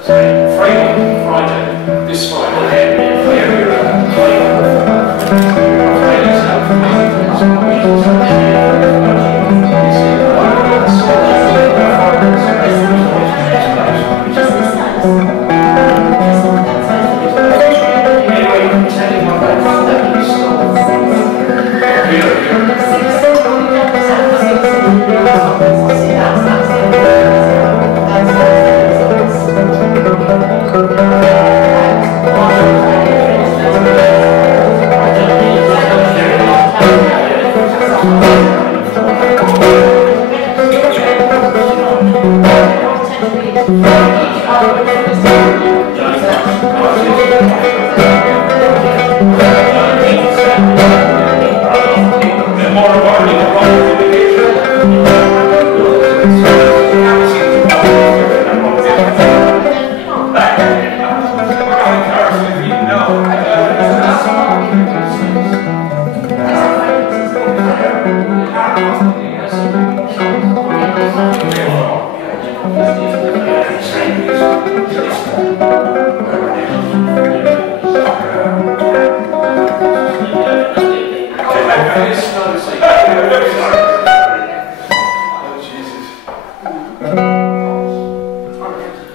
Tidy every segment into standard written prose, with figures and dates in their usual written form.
Friday, this Friday,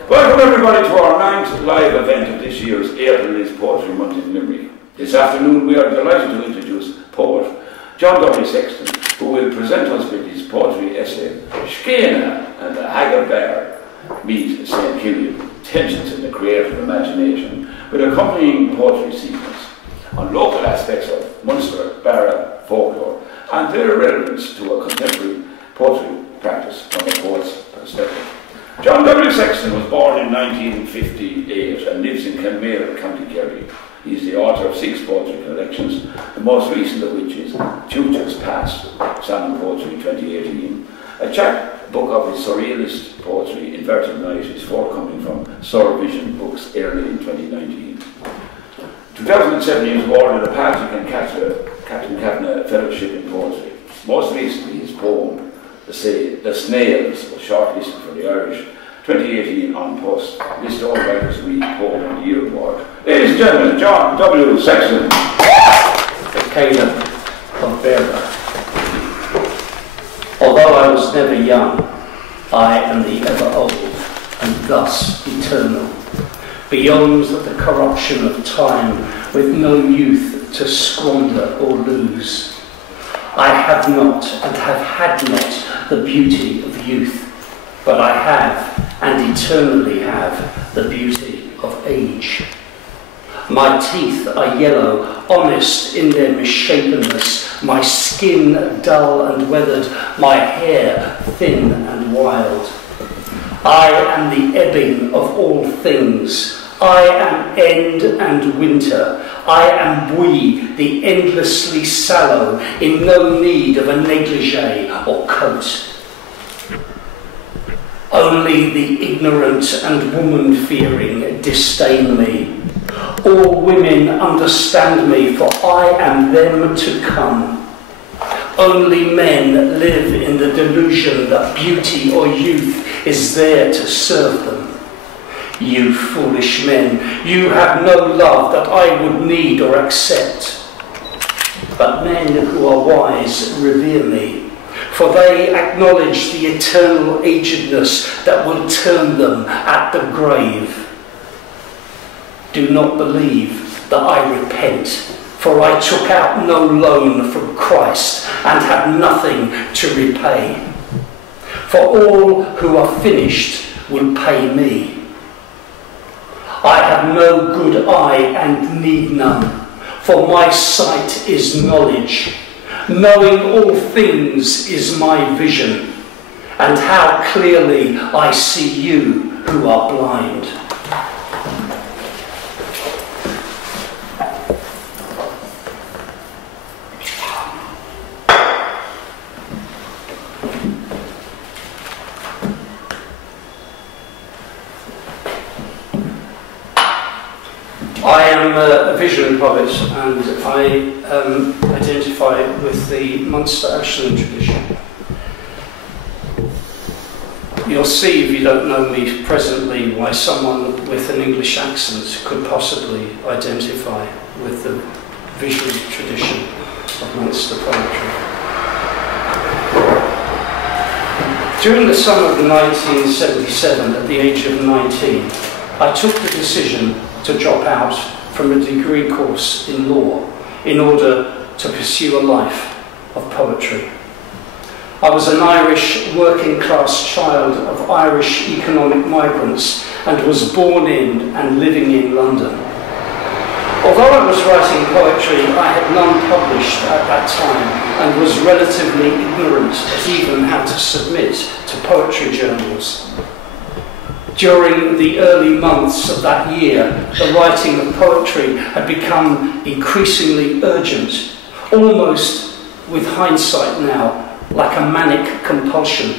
Welcome everybody to our 9th live event of this year's April is Poetry Month in Limerick. This afternoon we are delighted to introduce poet John W. Sexton, who will present us with his poetry essay Scéine and the haggard Beare meet St. Killian, tensions in the creative imagination, with accompanying poetry sequence on local aspects of Munster, Beare folklore and their relevance to a contemporary poetry practice from a poet's perspective. John W. Sexton was born in 1958 and lives in Kenmare, County Kerry. He is the author of 6 poetry collections, the most recent of which is Futures Past, Salmon Poetry 2018. A chapbook of his surrealist poetry, Inverted Night, is forthcoming from Sour Vision Books early in 2019. 2007 he was awarded a Patrick and Captain Kavanagh Fellowship in Poetry. Most recently his poem The Snails was shortlisted for the Irish 2018 On Post List All Writers Week Poem of the Year Award. Ladies and gentlemen, John W. Sexton. The Caleb of Beare. Although I was never young, I am the ever old, and thus eternal, beyond the corruption of time, with no youth to squander or lose. I have not and have had not the beauty of youth, but I have and eternally have the beauty of age. My teeth are yellow, honest in their misshapenness, my skin dull and weathered, my hair thin and wild. I am the ebbing of all things. I am end and winter. I am we, the endlessly sallow, in no need of a negligee or coat. Only the ignorant and woman-fearing disdain me. All women understand me, for I am them to come. Only men live in the delusion that beauty or youth is there to serve them. You foolish men, you have no love that I would need or accept. But men who are wise revere me, for they acknowledge the eternal agedness that will turn them at the grave. Do not believe that I repent, for I took out no loan from Christ and have nothing to repay. For all who are finished will pay me. I have no good eye and need none, for my sight is knowledge. Knowing all things is my vision, and how clearly I see you who are blind. I am a vision poet, and I identify with the Munster Ashland tradition. You You'll see, if you don't know me presently, why someone with an English accent could possibly identify with the visual tradition of monster poetry. During the summer of 1977, at the age of 19, I took the decision to drop out from a degree course in law in order to pursue a life of poetry. I was an Irish working-class child of Irish economic migrants and was born in and living in London. Although I was writing poetry, I had none published at that time and was relatively ignorant at even how to submit to poetry journals. During the early months of that year, the writing of poetry had become increasingly urgent, almost, with hindsight now, like a manic compulsion.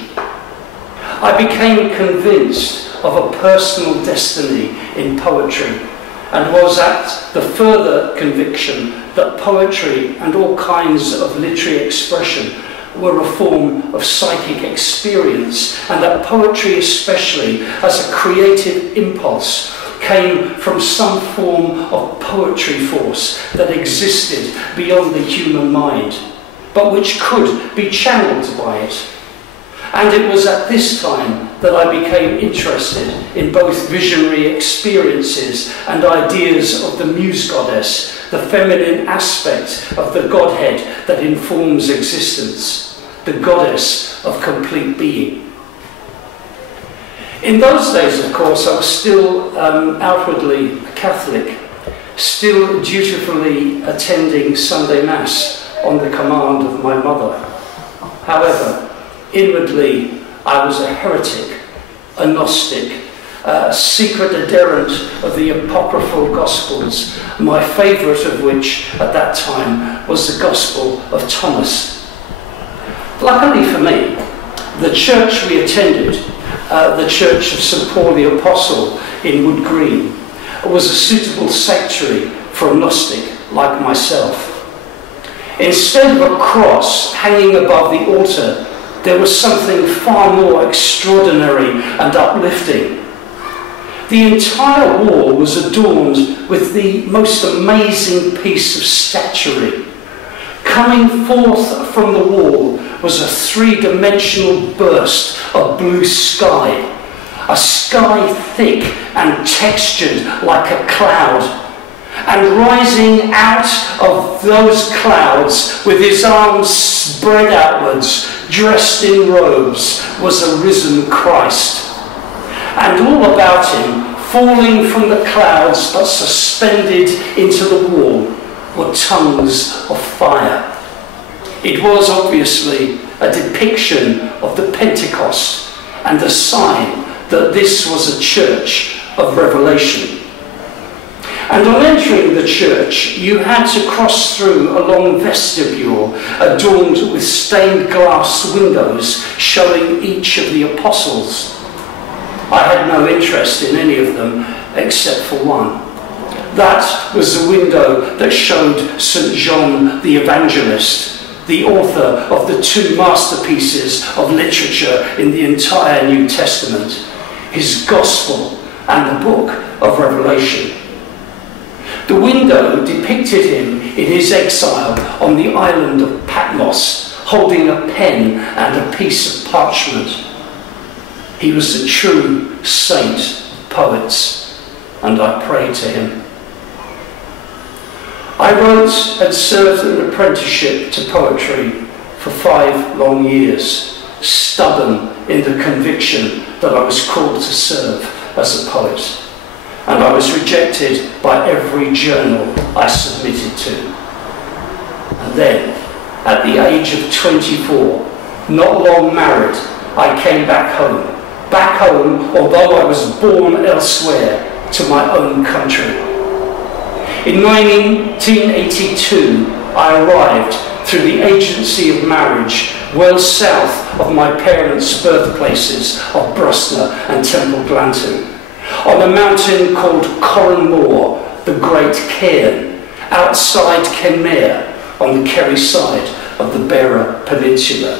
I became convinced of a personal destiny in poetry and was at the further conviction that poetry and all kinds of literary expression were a form of psychic experience, and that poetry, especially as a creative impulse, came from some form of poetry force that existed beyond the human mind, but which could be channeled by it. And it was at this time that I became interested in both visionary experiences and ideas of the muse goddess, the feminine aspect of the Godhead that informs existence, the goddess of complete being. In those days, of course, I was still outwardly a Catholic, still dutifully attending Sunday Mass on the command of my mother. However, inwardly, I was a heretic, a Gnostic, a secret adherent of the apocryphal Gospels, my favourite of which at that time was the Gospel of Thomas. Luckily for me, the church we attended, the Church of St. Paul the Apostle in Wood Green, was a suitable sanctuary for a Gnostic like myself. Instead of a cross hanging above the altar, there was something far more extraordinary and uplifting. The entire wall was adorned with the most amazing piece of statuary. Coming forth from the wall was a three-dimensional burst of blue sky, a sky thick and textured like a cloud. And rising out of those clouds, with his arms spread outwards, dressed in robes, was a risen Christ. And all about him, falling from the clouds but suspended into the wall, were tongues of fire. It was obviously a depiction of the Pentecost and a sign that this was a church of revelation. And on entering the church, you had to cross through a long vestibule adorned with stained glass windows showing each of the apostles. I had no interest in any of them except for one. That was the window that showed St. John the Evangelist, the author of the two masterpieces of literature in the entire New Testament, his Gospel and the book of Revelation. The window depicted him in his exile on the island of Patmos, holding a pen and a piece of parchment. He was a true saint of poets, and I prayed to him. I wrote and served an apprenticeship to poetry for 5 long years, stubborn in the conviction that I was called to serve as a poet. And I was rejected by every journal I submitted to. And then, at the age of 24, not long married, I came back home, although I was born elsewhere, to my own country. In 1982, I arrived through the agency of marriage well south of my parents' birthplaces of Brusna and Temple Glanton, on a mountain called Quern, the Great Cairn, outside Kenmare, on the Kerry side of the Beare Peninsula.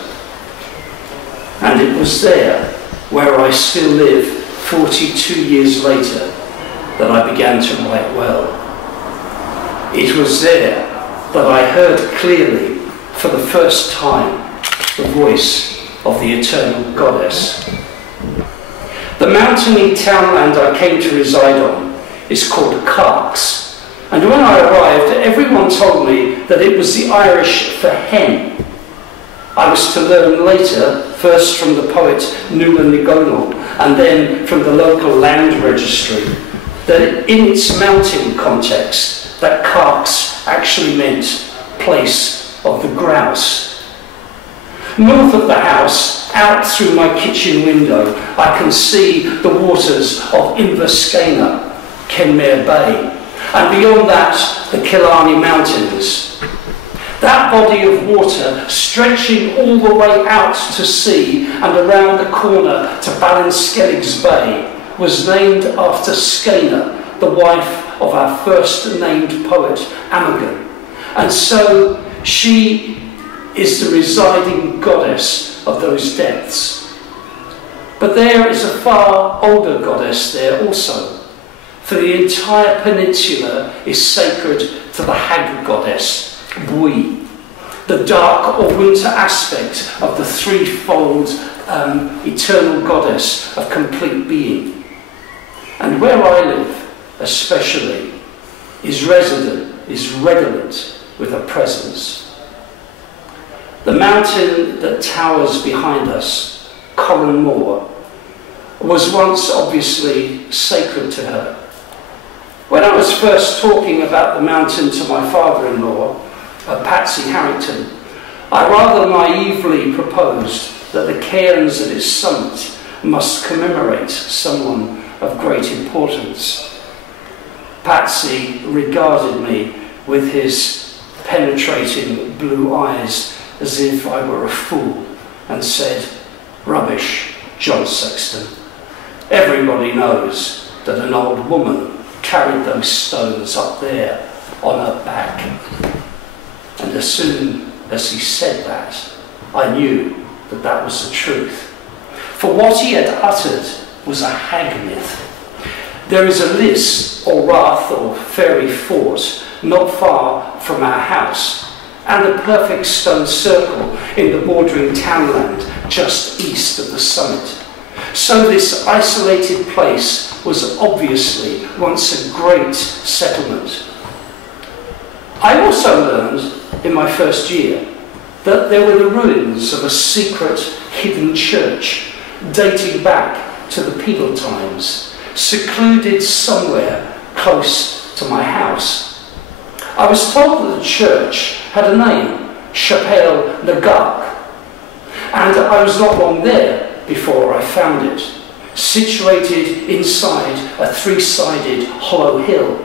And it was there, where I still live 42 years later, that I began to write well. It was there that I heard clearly, for the first time, the voice of the eternal goddess. The mountainy townland I came to reside on is called Carks, and when I arrived, everyone told me that it was the Irish for hen. I was to learn later, first from the poet Nuala Nigonal, and then from the local land registry, that in its mountain context, that Carks actually meant place of the grouse. North of the house, out through my kitchen window, I can see the waters of Scéine, Kenmare Bay, and beyond that, the Killarney Mountains. That body of water, stretching all the way out to sea and around the corner to Ballinskellig's Bay, was named after Scéine, the wife of our first named poet, Imogen. And so she is the residing goddess of those depths. But there is a far older goddess there also, for the entire peninsula is sacred to the hag goddess, Beare, the dark or winter aspect of the threefold eternal goddess of complete being. And where I live, especially, is redolent with a presence. The mountain that towers behind us, Quern Moor, was once obviously sacred to her. When I was first talking about the mountain to my father-in-law, Patsy Harrington, I rather naively proposed that the cairns at its summit must commemorate someone of great importance. Patsy regarded me with his penetrating blue eyes as if I were a fool and said, "Rubbish, John Sexton. Everybody knows that an old woman carried those stones up there on her back." And as soon as he said that, I knew that that was the truth. For what he had uttered was a hag myth. There is a Liss, or Rath, or fairy fort not far from our house, and a perfect stone circle in the bordering townland just east of the summit. So this isolated place was obviously once a great settlement. I also learned in my first year that there were the ruins of a secret hidden church dating back to the penal times, secluded somewhere close to my house. I was told that the church had a name, Chapelle Nagak, and I was not long there before I found it, situated inside a three-sided hollow hill,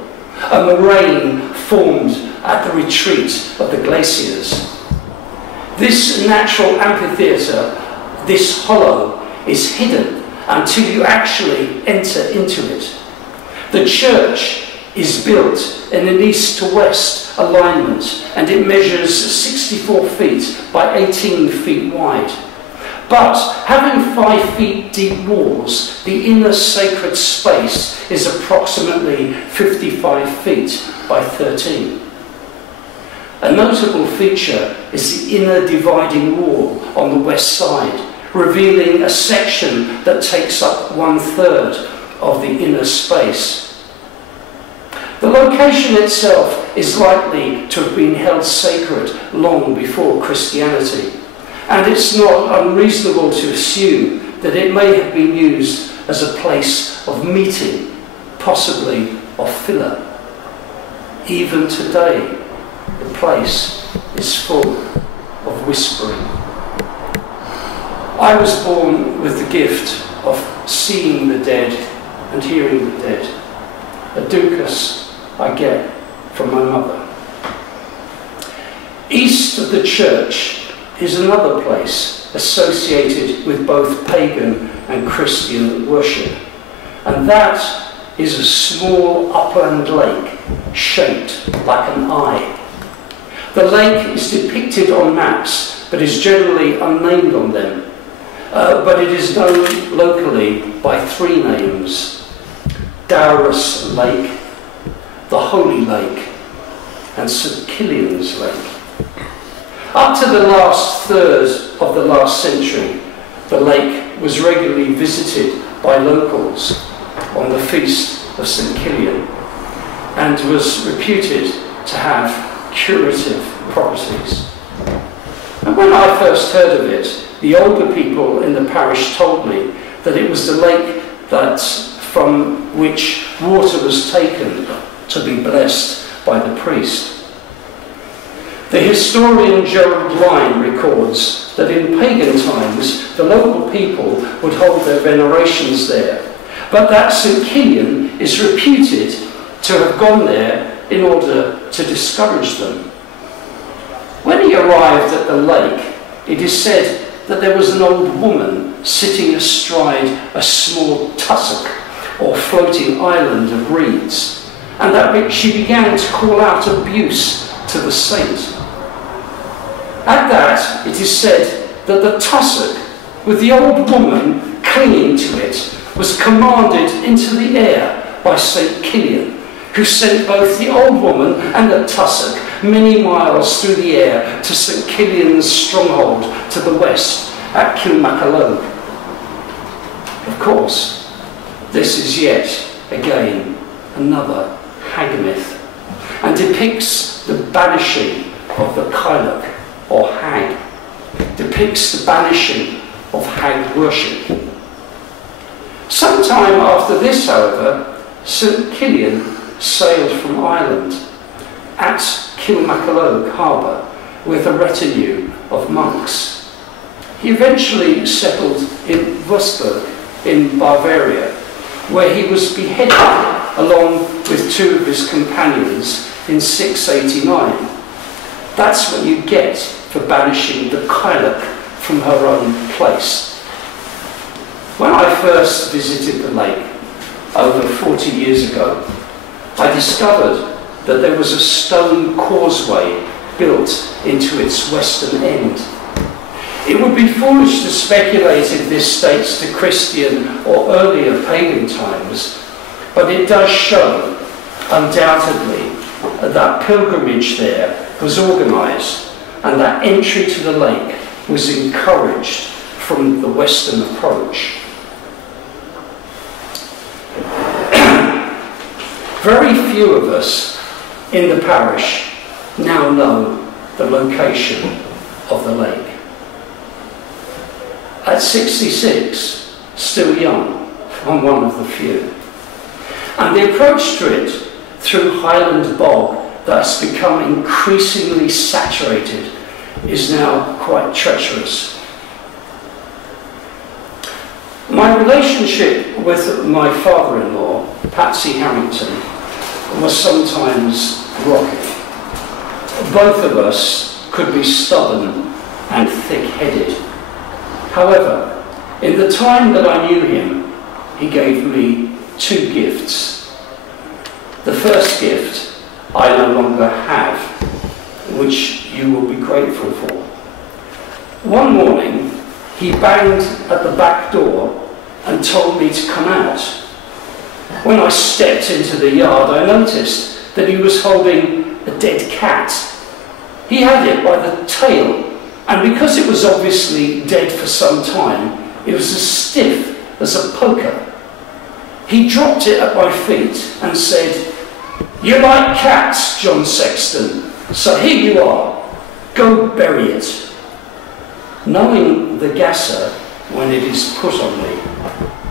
a moraine formed at the retreat of the glaciers. This natural amphitheatre, this hollow, is hidden until you actually enter into it. The church is built in an east to west alignment, and it measures 64 feet by 18 feet wide. But having 5 feet deep walls, the inner sacred space is approximately 55 feet by 13. A notable feature is the inner dividing wall on the west side, revealing a section that takes up 1/3 of the inner space. The location itself is likely to have been held sacred long before Christianity, and it's not unreasonable to assume that it may have been used as a place of meeting, possibly of filler. Even today, the place is full of whispering. I was born with the gift of seeing the dead and hearing the dead, a ducus I get from my mother. East of the church is another place associated with both pagan and Christian worship, and that is a small upland lake shaped like an eye. The lake is depicted on maps but is generally unnamed on them. but it is known locally by three names: Dourus Lake, the Holy Lake, and St Killian's Lake. Up to the last third of the last century, the lake was regularly visited by locals on the feast of St Killian and was reputed to have curative properties. And when I first heard of it, the older people in the parish told me that it was the lake from which water was taken to be blessed by the priest. The historian Gerald Lyne records that in pagan times the local people would hold their venerations there, but that St Killian is reputed to have gone there in order to discourage them. When he arrived at the lake, it is said that there was an old woman sitting astride a small tussock or floating island of reeds, and that she began to call out abuse to the saint. At that, it is said that the tussock, with the old woman clinging to it, was commanded into the air by St Killian, who sent both the old woman and the tussock many miles through the air to St Killian's stronghold to the west at Kilmacalogue. Of course, this is yet again another hag myth, and depicts the banishing of the Kyloch, or hag, depicts the banishing of hag worship. Sometime after this, however, St Killian sailed from Ireland at Kilmacalogue harbour with a retinue of monks. He eventually settled in Würzburg in Bavaria, where he was beheaded along with two of his companions in 689. That's what you get for banishing the Kyloch from her own place. When I first visited the lake over 40 years ago, I discovered that there was a stone causeway built into its western end. It would be foolish to speculate if this dates to Christian or earlier pagan times, but it does show, undoubtedly, that pilgrimage there was organised and that entry to the lake was encouraged from the western approach. Very few of us in the parish now know the location of the lake. At 66, still young, I'm one of the few. And the approach to it through Highland bog that's become increasingly saturated is now quite treacherous. My relationship with my father-in-law, Patsy Harrington, was sometimes rocky. Both of us could be stubborn and thick-headed. However, in the time that I knew him, he gave me two gifts. The first gift I no longer have, which you will be grateful for. One morning, he banged at the back door and told me to come out. When I stepped into the yard, I noticed that he was holding a dead cat. He had it by the tail, and because it was obviously dead for some time, it was as stiff as a poker. He dropped it at my feet and said, "You like cats, John Sexton, so here you are, go bury it." Knowing the gasser when it is put on me,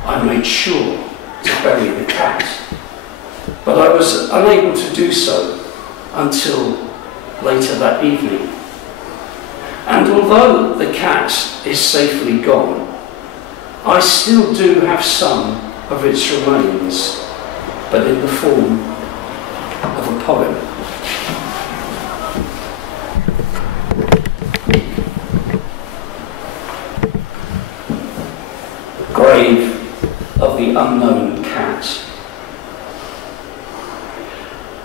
I made sure to bury the cat, but I was unable to do so until later that evening. And although the cat is safely gone, I still do have some of its remains, but in the form of a poem. Grave of the Unknown Cat.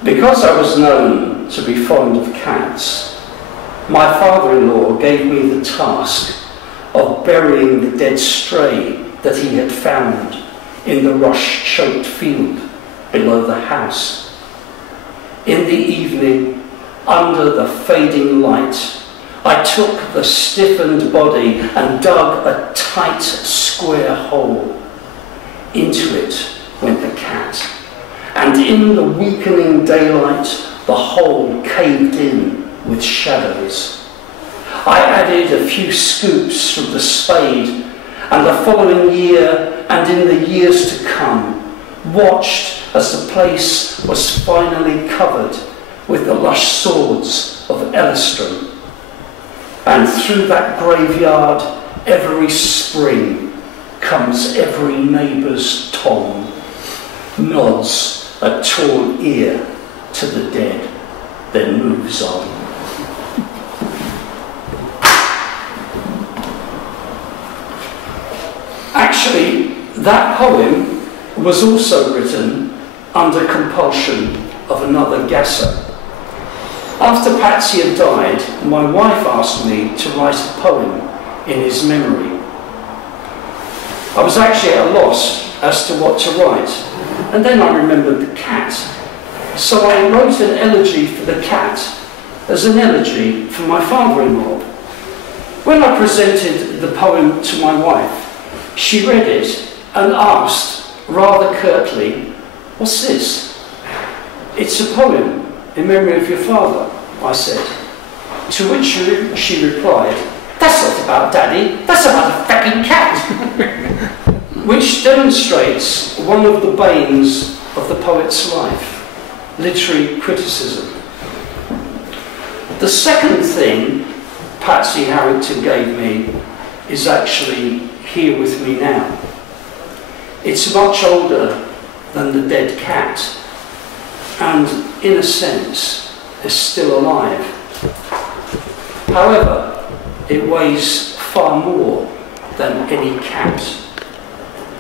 Because I was known to be fond of cats, my father-in-law gave me the task of burying the dead stray that he had found in the rush-choked field below the house. In the evening, under the fading light, I took the stiffened body and dug a tight, square hole. Into it went the cat, and in the weakening daylight, the hole caved in with shadows. I added a few scoops from the spade, and the following year, and in the years to come, watched as the place was finally covered with the lush swords of Elistrum. And through that graveyard, every spring, comes every neighbour's Tom, nods a torn ear to the dead, then moves on. Actually, that poem was also written under compulsion of another gasser. After Patsy had died, my wife asked me to write a poem in his memory. I was actually at a loss as to what to write, and then I remembered the cat. So I wrote an elegy for the cat as an elegy for my father-in-law. When I presented the poem to my wife, she read it and asked, rather curtly, "What's this?" "It's a poem in memory of your father," I said. To which she replied, "That's not about Daddy, that's about a fucking cat." Which demonstrates one of the banes of the poet's life, literary criticism. The second thing Patsy Harrington gave me is actually here with me now. It's much older than the dead cat, and in a sense is still alive. However, it weighs far more than any cat.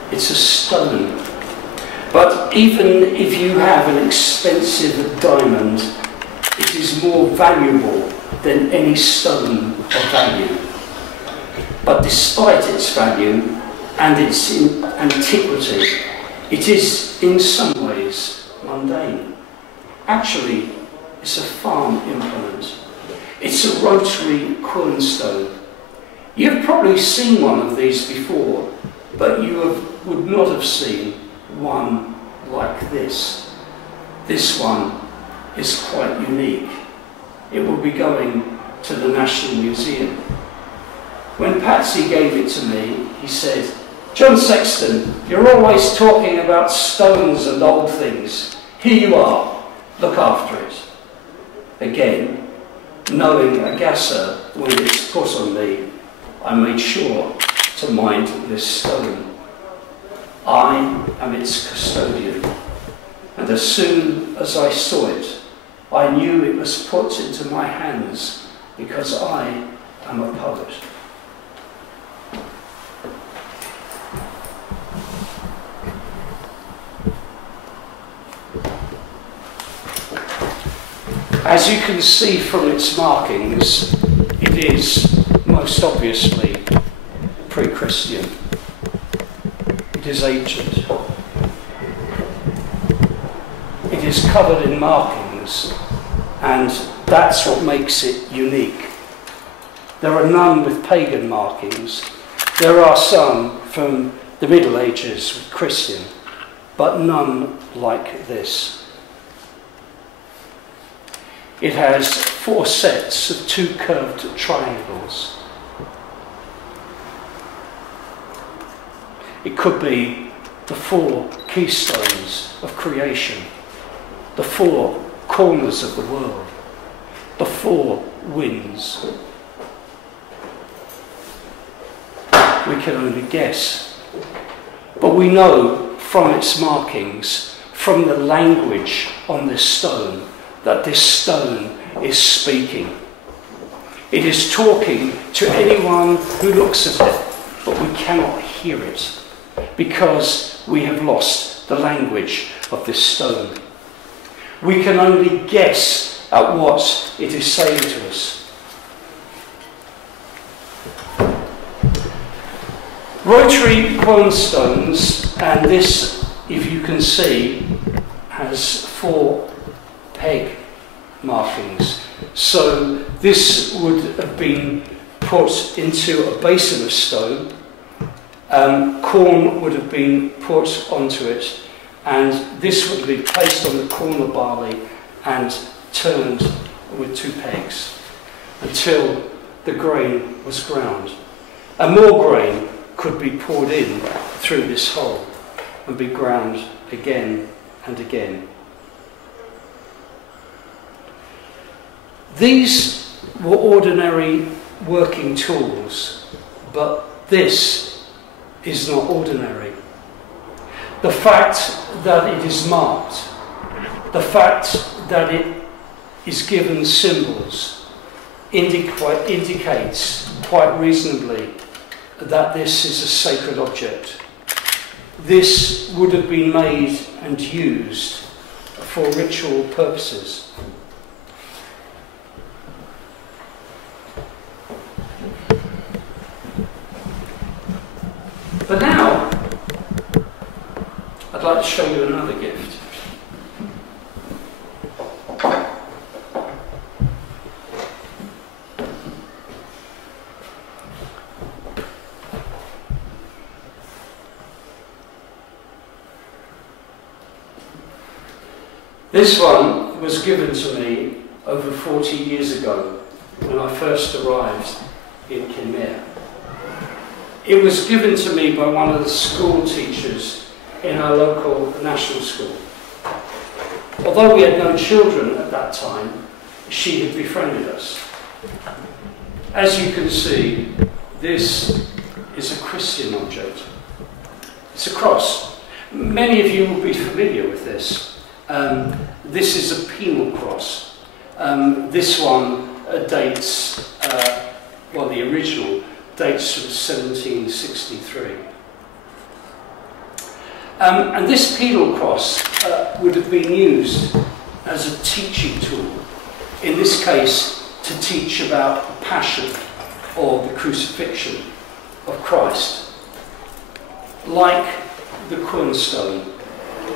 It's a stone. But even if you have an expensive diamond, it is more valuable than any stone of value. But despite its value and its antiquity, it is in some ways mundane. Actually, it's a farm implement. It's a rotary Quern Stone. You've probably seen one of these before, but you would not have seen one like this. This one is quite unique. It will be going to the National Museum. When Patsy gave it to me, he said, "John Sexton, you're always talking about stones and old things. Here you are, look after it." Again, knowing a gasser when it's put on me, I made sure to mind this stone. I am its custodian, and as soon as I saw it, I knew it was put into my hands because I am a poet. As you can see from its markings, it is most obviously pre-Christian. It is ancient. It is covered in markings, and that's what makes it unique. There are none with pagan markings. There are some from the Middle Ages with Christian, but none like this. It has 4 sets of 2 curved triangles. It could be the 4 keystones of creation, the 4 corners of the world, the 4 winds. We can only guess, but we know from its markings, from the language on this stone, that this stone is speaking. It is talking to anyone who looks at it, but we cannot hear it because we have lost the language of this stone. We can only guess at what it is saying to us. Rotary Quern stones, and this, if you can see, has 4 peg markings. So this would have been put into a basin of stone, corn would have been put onto it, and this would be placed on the corn of barley and turned with 2 pegs until the grain was ground. And more grain could be poured in through this hole and be ground again and again. These were ordinary working tools, but this is not ordinary. The fact that it is marked, the fact that it is given symbols, indicates quite reasonably that this is a sacred object. This would have been made and used for ritual purposes. But now, I'd like to show you another gift. This one was given to me over 40 years ago when I first arrived in Kenmare. It was given to me by one of the school teachers in our local national school. Although we had no children at that time, she had befriended us. As you can see, this is a Christian object. It's a cross. Many of you will be familiar with this. This is a penal cross. This one dates, well, the original dates from 1763. And this penal cross would have been used as a teaching tool, in this case to teach about the passion or the crucifixion of Christ. Like the Quern Stone,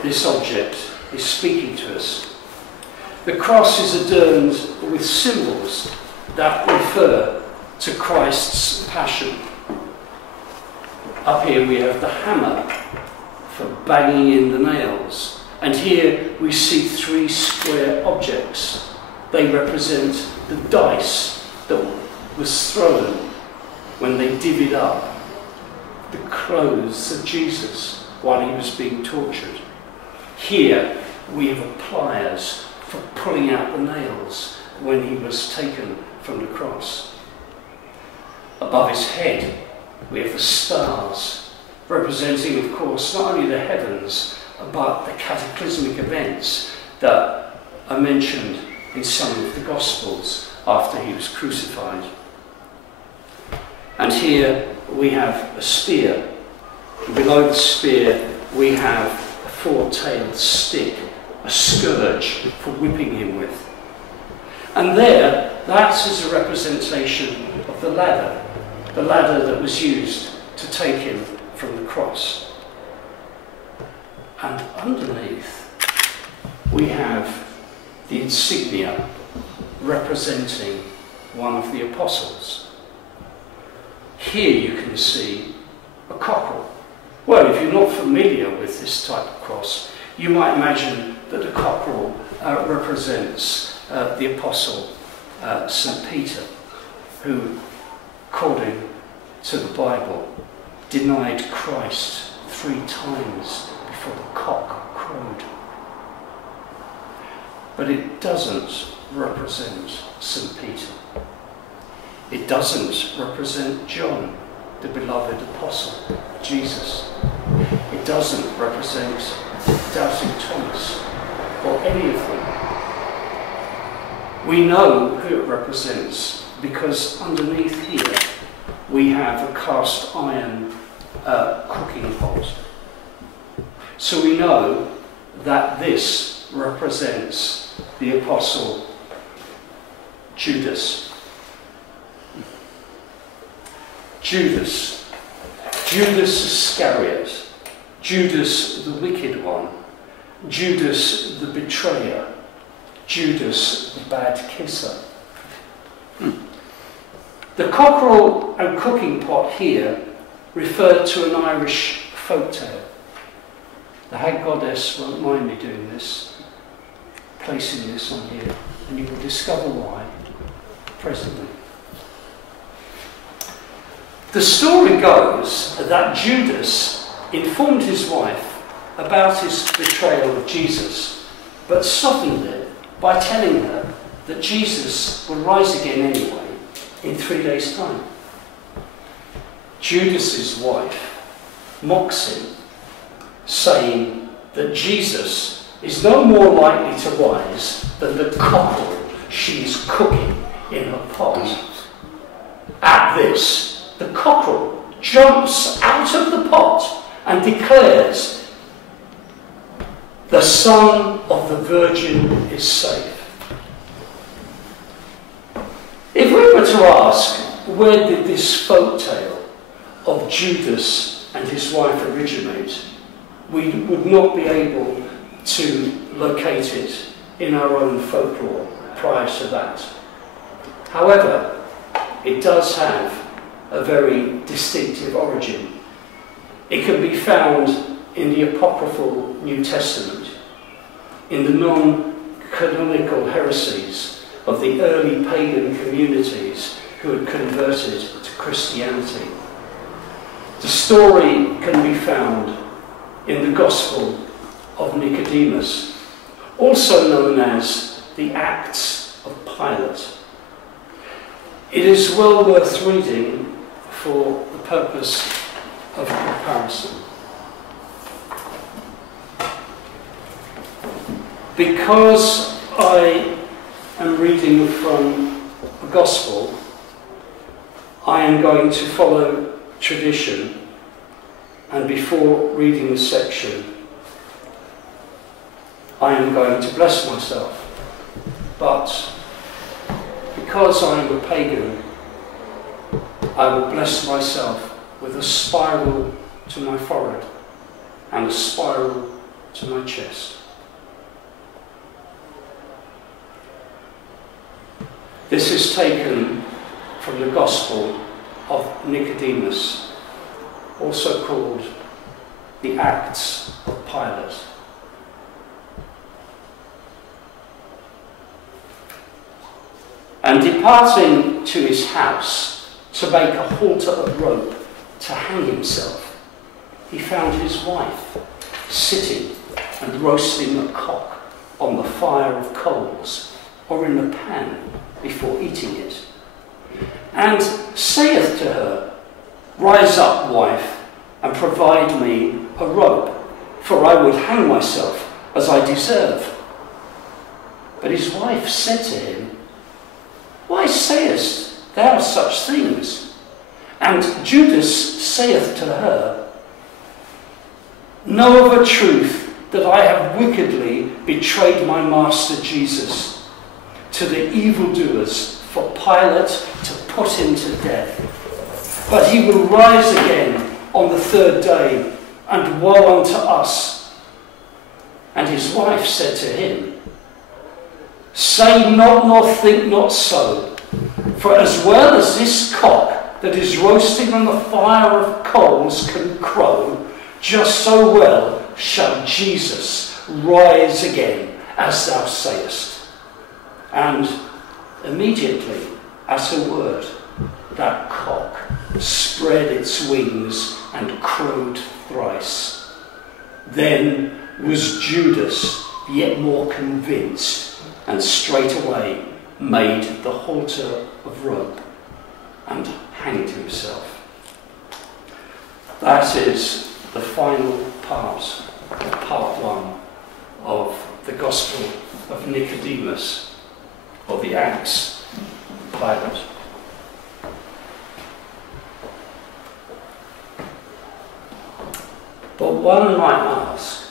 this object is speaking to us. The cross is adorned with symbols that refer to Christ's passion. Up here we have the hammer for banging in the nails, and here we see 3 square objects. They represent the dice that was thrown when they divvied up the clothes of Jesus while he was being tortured. Here we have pliers for pulling out the nails when he was taken from the cross. Above his head we have the stars, representing, of course, not only the heavens but the cataclysmic events that are mentioned in some of the Gospels after he was crucified. And here we have a spear. And below the spear we have a 4-tailed stick, a scourge for whipping him with. And there, that is a representation of the ladder that was used to take him from the cross. And underneath we have the insignia representing one of the apostles. Here you can see a cockerel. Well, if you're not familiar with this type of cross, you might imagine that the cockerel represents the apostle St. Peter, who, according to the Bible, denied Christ 3 times before the cock crowed. But it doesn't represent St. Peter. It doesn't represent John, the beloved apostle, Jesus. It doesn't represent doubting Thomas or any of them. We know who it represents because underneath here we have a cast iron cooking pot. So we know that this represents the apostle Judas. Judas Judas Iscariot, Judas the wicked one, Judas the betrayer, Judas the bad kisser. The cockerel and cooking pot here referred to an Irish folktale. The hag goddess won't mind me doing this, placing this on here, and you will discover why presently. The story goes that Judas informed his wife about his betrayal of Jesus, but softened it by telling her that Jesus will rise again anyway in 3 days' time. Judas's wife mocks him, saying that Jesus is no more likely to rise than the cockerel she is cooking in her pot. At this, the cockerel jumps out of the pot and declares, "The son of the Virgin is safe." If we were to ask, where did this folk tale of Judas and his wife originate, we would not be able to locate it in our own folklore prior to that. However, it does have a very distinctive origin. It can be found in the apocryphal New Testament, in the non-canonical heresies of the early pagan communities who had converted to Christianity. The story can be found in the Gospel of Nicodemus, also known as the Acts of Pilate. It is well worth reading for the purpose of comparison. Because I am reading from the Gospel, I am going to follow tradition, and before reading the section, I am going to bless myself. But because I am a pagan, I will bless myself with a spiral to my forehead and a spiral to my chest. This is taken from the Gospel of Nicodemus, also called the Acts of Pilate. And departing to his house to make a halter of rope to hang himself, he found his wife sitting and roasting a cock on the fire of coals, or in a pan before eating it, and saith to her, "Rise up, wife, and provide me a rope, for I would hang myself as I deserve." But his wife said to him, "Why sayest thou such things?" And Judas saith to her, "Know of a truth that I have wickedly betrayed my master Jesus to the evildoers for Pilate to put him to death. But he will rise again on the third day, and woe unto us." And his wife said to him, "Say not nor think not so, for as well as this cock that is roasting on the fire of coals can crow, just so well shall Jesus rise again, as thou sayest." And immediately, at a word, that cock spread its wings and crowed thrice. Then was Judas yet more convinced, and straightway made the halter of rope and hanged himself. That is the final part one of the Gospel of Nicodemus, of the Acts of Pilate. But one might ask,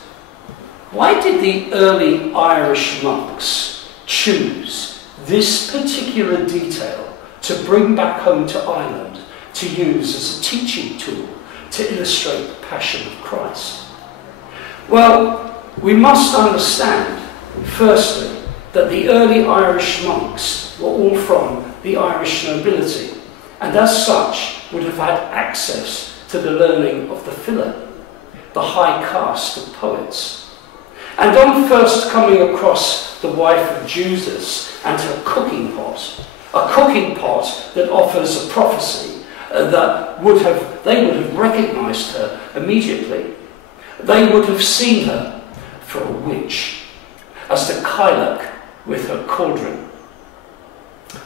why did the early Irish monks choose this particular detail to bring back home to Ireland to use as a teaching tool to illustrate the passion of Christ? Well, we must understand, firstly, that the early Irish monks were all from the Irish nobility, and as such would have had access to the learning of the filler, the high caste of poets. And on first coming across the wife of Judas and her cooking pot, a cooking pot that offers a prophecy that they would have recognised her immediately. They would have seen her for a witch, as the Killian with her cauldron.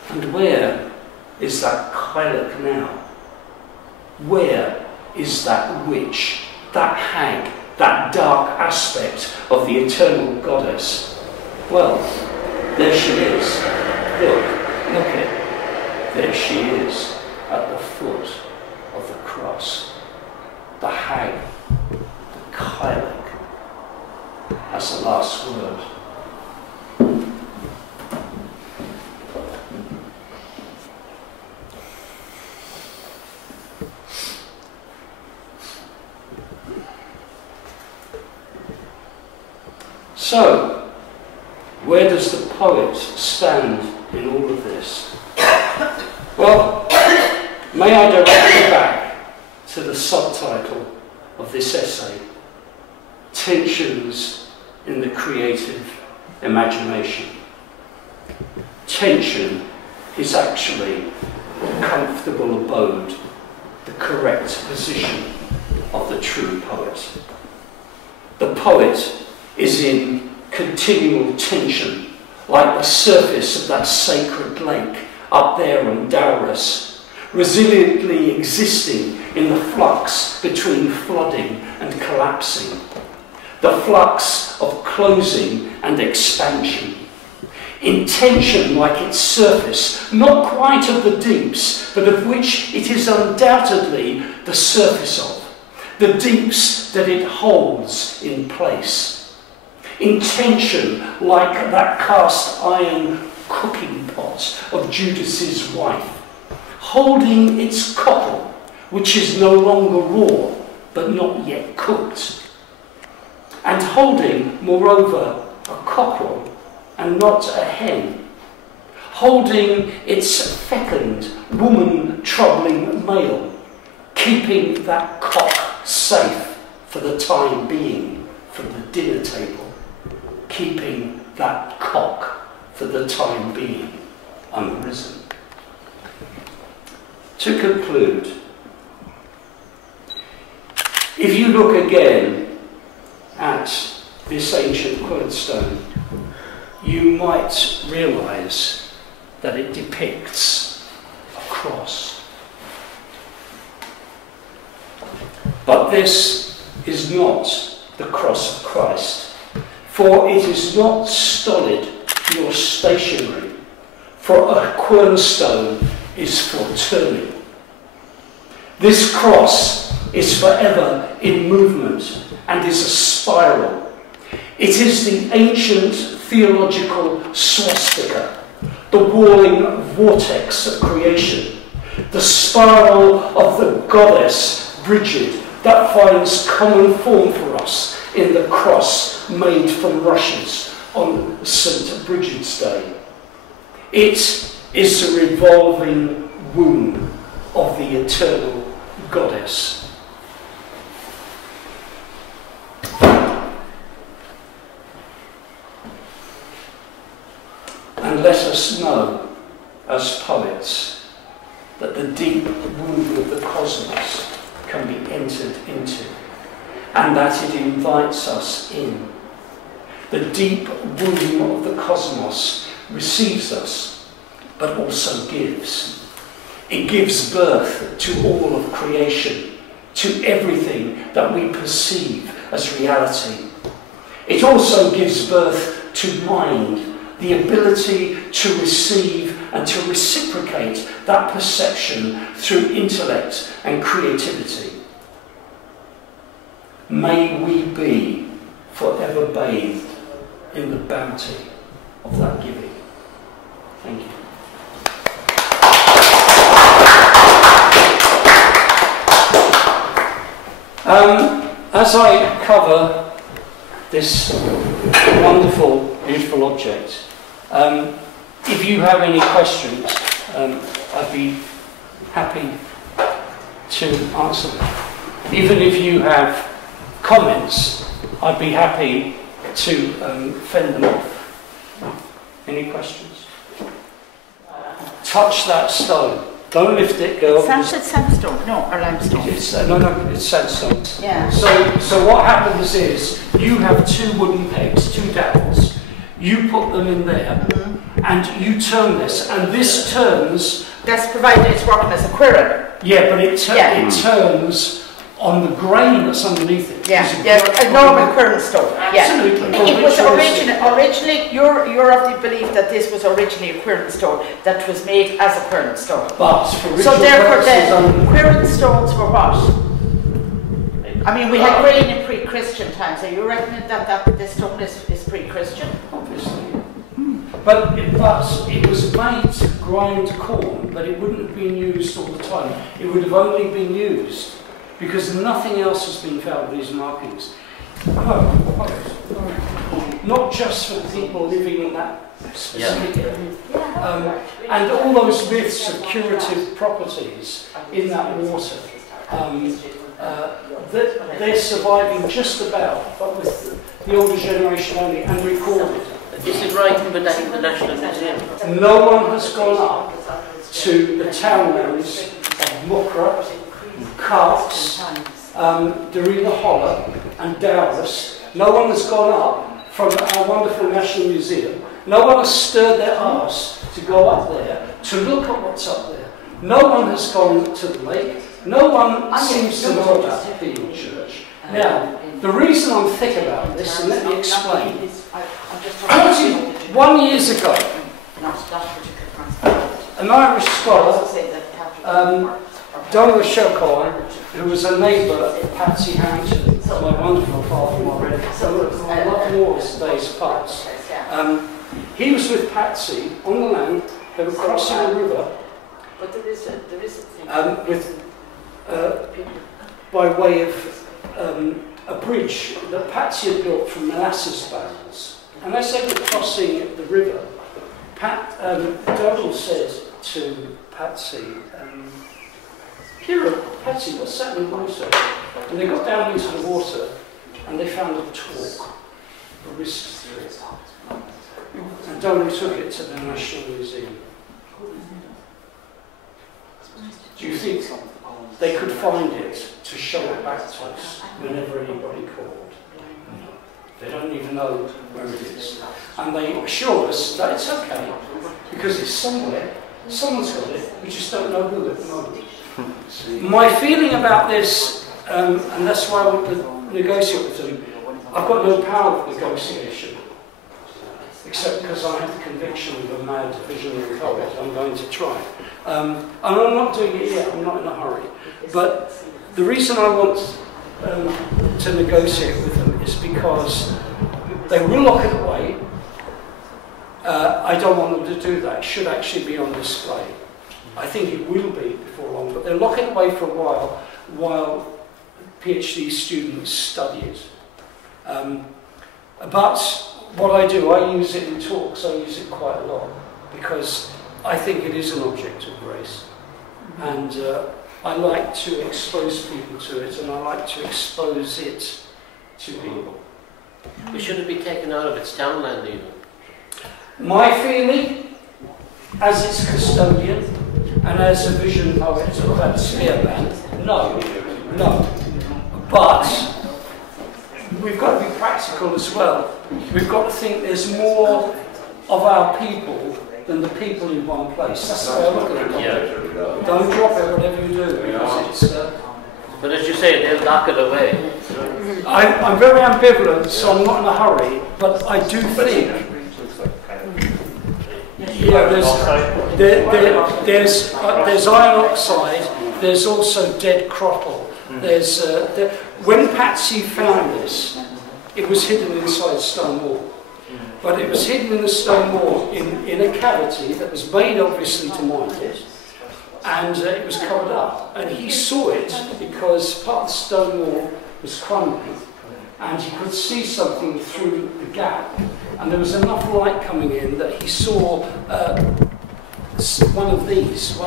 And where is that Killian now? Where is that witch, that hag, that dark aspect of the eternal goddess? Well, there she is. Look it. There she is, at the foot of the cross. The hag, the Killian, has the last word. So, where does the poet stand in all of this? Well, may I direct you back to the subtitle of this essay, Tensions in the Creative Imagination. Tension is actually the comfortable abode, the correct position of the true poet. The poet is in continual tension, like the surface of that sacred lake up there on Dowrus, resiliently existing in the flux between flooding and collapsing, the flux of closing and expansion, in tension like its surface, not quite of the deeps, but of which it is undoubtedly the surface of, the deeps that it holds in place. In tension like that cast iron cooking pot of Judas's wife, holding its cockle, which is no longer raw, but not yet cooked, and holding, moreover, a cockerel and not a hen, holding its fecund, woman-troubling male, keeping that cock safe for the time being from the dinner table, keeping that cock for the time being unrisen. To conclude, if you look again at this ancient Quern Stone, you might realise that it depicts a cross. But this is not the cross of Christ, for it is not stolid nor stationary, for a Quern Stone is for turning. This cross is forever in movement and is a spiral. It is the ancient theological swastika, the walling vortex of creation, the spiral of the goddess Brigid that finds common form for us in the cross made from rushes on St. Brigid's Day. It is the revolving womb of the eternal goddess. And let us know, as poets, that the deep womb of the cosmos can be entered into, and that it invites us in. The deep womb of the cosmos receives us, but also gives. It gives birth to all of creation, to everything that we perceive as reality. It also gives birth to mind, the ability to receive and to reciprocate that perception through intellect and creativity. May we be forever bathed in the bounty of that giving. Thank you. As I cover this wonderful, beautiful object, if you have any questions, I'd be happy to answer them. Even if you have comments, I'd be happy to fend them off. Any questions? Touch that stone. Don't lift it, girl. It's sandstone, no, or limestone. No, it's sandstone. Yeah. So what happens is, you have two wooden pegs, two dowels. You put them in there, and you turn this, and this turns. That's provided it's working as a quern. Yeah, but it turns on the grain that's underneath it. Yeah, a normal Quern Stone. Absolutely. It was originally, you're of the belief that this was originally a Quern Stone that was made as a Quern Stone. But for ritual so therefore purposes, the Quern Stones were what? I mean, we had grain in pre-Christian times. Are you reckoning that this stone is pre-Christian? Obviously. But it was made to grind corn, but it wouldn't have been used all the time. It would have only been used because nothing else has been found with these markings. Not just for the people living in that specific area. And all those myths of curative properties in that water, they're surviving just about, but with the older generation only, and recorded. Is it right in the National Museum? No one has gone up to the townlands of Muckra, Carts, Darina Holler and Dowras. No one has gone up from our wonderful National Museum. No one has stirred their arse to go up there to look at what's up there. No one has gone to the lake. No one seems to know about the Cathedral Church. Now, the reason I'm thick about this, and let me explain. 41 years ago, an Irish scholar, Donald Shelcoy, who was a neighbour of Patsy Harrington, my wonderful father already, a lot more as days pass. He was with Patsy on the land. They were crossing a river by way of a bridge that Patsy had built from molasses barrels. And as they were crossing the river, Donald said to Patsy, Patsy, what's that in the water? And they got down into the water and they found a talk, a wrist strip. And Donald took it to the National Museum. Do you think they could find it to show it back to us whenever anybody called? They don't even know where it is. And they assure us that it's okay, because it's somewhere, someone's got it, we just don't know who at the moment. My feeling about this, and that's why I want to negotiate with them, I've got no power of negotiation, except because I have the conviction of a mad visionary poet. I'm going to try. And I'm not doing it yet, I'm not in a hurry. But the reason I want to negotiate with them is because they will lock it away. I don't want them to do that. It should actually be on display. I think it will be before long, but they'll lock it away for a while PhD students study it. But what I do, I use it in talks, I use it quite a lot, because I think it is an object of grace. And I like to expose people to it, and I like to expose it to people. But should it be taken out of its townland even? My feeling, as its custodian, and as a vision poet of that spellbound, no. But we've got to be practical as well. We've got to think there's more of our people than the people in one place. That's the way I look at it. Yeah. Don't drop it, whatever you do, because it's... But as you say, they'll lock it away. I'm very ambivalent, so I'm not in a hurry, but I do think... Yeah, there's iron oxide, there's also dead crottle. There's, when Patsy found this, it was hidden inside a stone wall. But it was hidden in the stone wall in a cavity that was made obviously to mind it. And it was covered up. And he saw it because part of the stone wall was crumbling, and he could see something through the gap, and there was enough light coming in that he saw one of these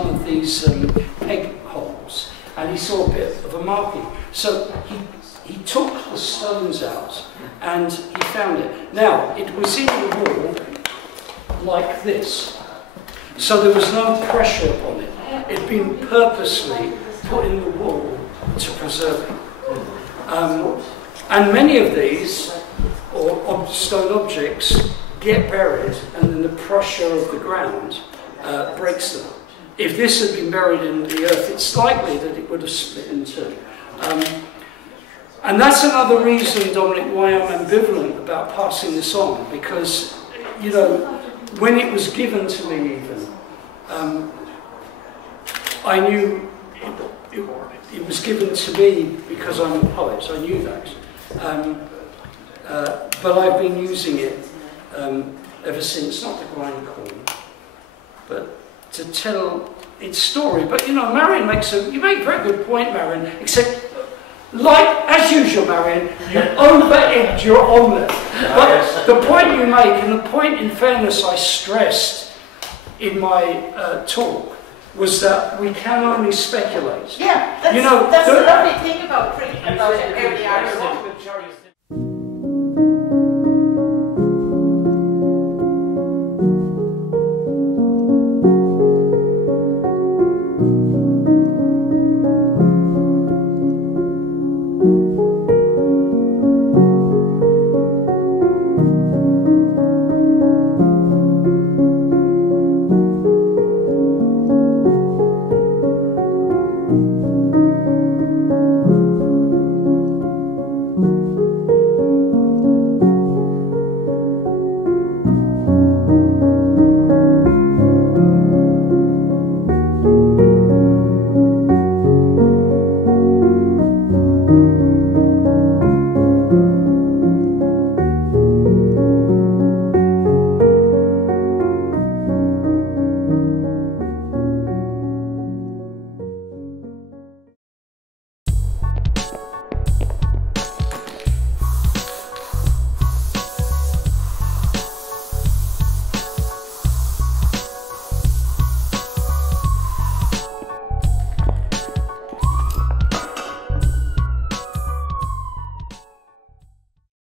peg holes, and he saw a bit of a marking. So he took the stones out and he found it. Now, it was in the wall like this, so there was no pressure upon it. It had been purposely put in the wall to preserve it. And many of these stone objects get buried, and then the pressure of the ground breaks them. If this had been buried in the earth, it's likely that it would have split in two. And that's another reason, Dominic, why I'm ambivalent about passing this on, because, you know, when it was given to me even, I knew it was given to me because I'm a poet, I knew that. But I've been using it ever since, not to grind corn, but to tell its story. But, you know, Marion you make a very good point, Marion, except, like, as usual, Marion, you over-egged your omelette. But the point you make, and the point, in fairness, I stressed in my talk, was that we can only speculate. Yeah, that's, you know, that's the lovely thing about early Irish.